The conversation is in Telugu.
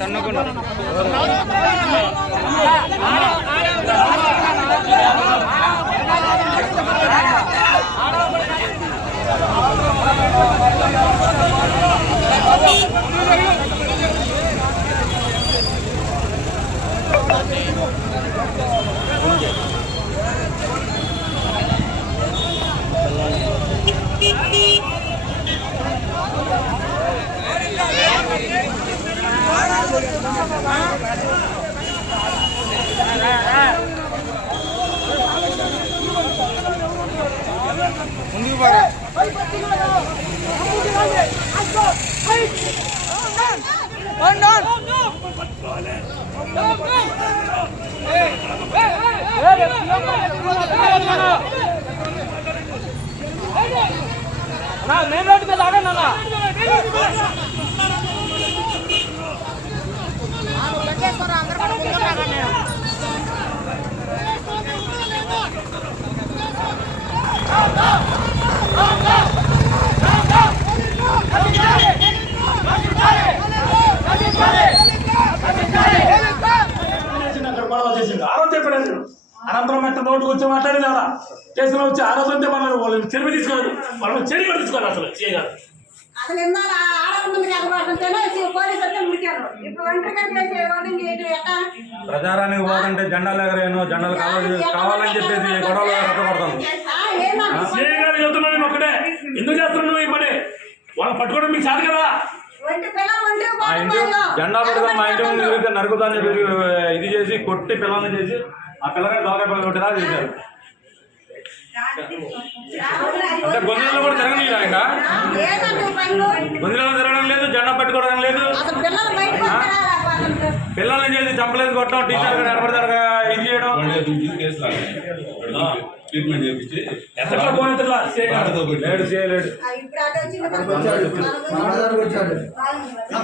தன்னு கொண்டு ¡Elección అనంతరం ఎక్కడ నోటుకు వచ్చి మాట్లాడేది ఆడ కేసులో వచ్చి ఆ రోజు అంతే మనం వాళ్ళని చెరిమి తీసుకోలేదు. వాళ్ళని చెడి కూడా తీసుకోవాలి అసలు చేయగారు అసలు ఇందాక ప్రచారానికి పోతుంటే జెండాలు ఎగరేను జెండాలు కావాలి కావాలని చెప్పేసి గొడవలు చేయగారు చెప్తున్నాను నేను ఒక్కడే ఎందుకు చేస్తున్నాను ఈ పని? వాళ్ళని పట్టుకోవడం మీకు చాలు కదా. జెండా పట్టుకొని మా ఇంటి ముందు తిరిగితే నరుకుతాని చెప్పి ఇది చేసి కొట్టి పిల్లల్ని చేసి ఆ పిల్లగాడి దోకాయ పని కొట్టేదా చేశారు. అంటే గొంతులలో కూడా తిరగనీయరా ఇంకా? గొంతులలో తిరగడం లేదు జెండా పట్టుకోవడం లేదు. పిల్లలు పిల్లల్ని చేసి చంపలేదు కొట్టడం టీచర్ నిలబడతారు ఇది చేయడం. ట్రీట్మెంట్ చేయించి ఎక్కడ పోయినట్లా చేయగారు లేడు చేయలేడు ఆ,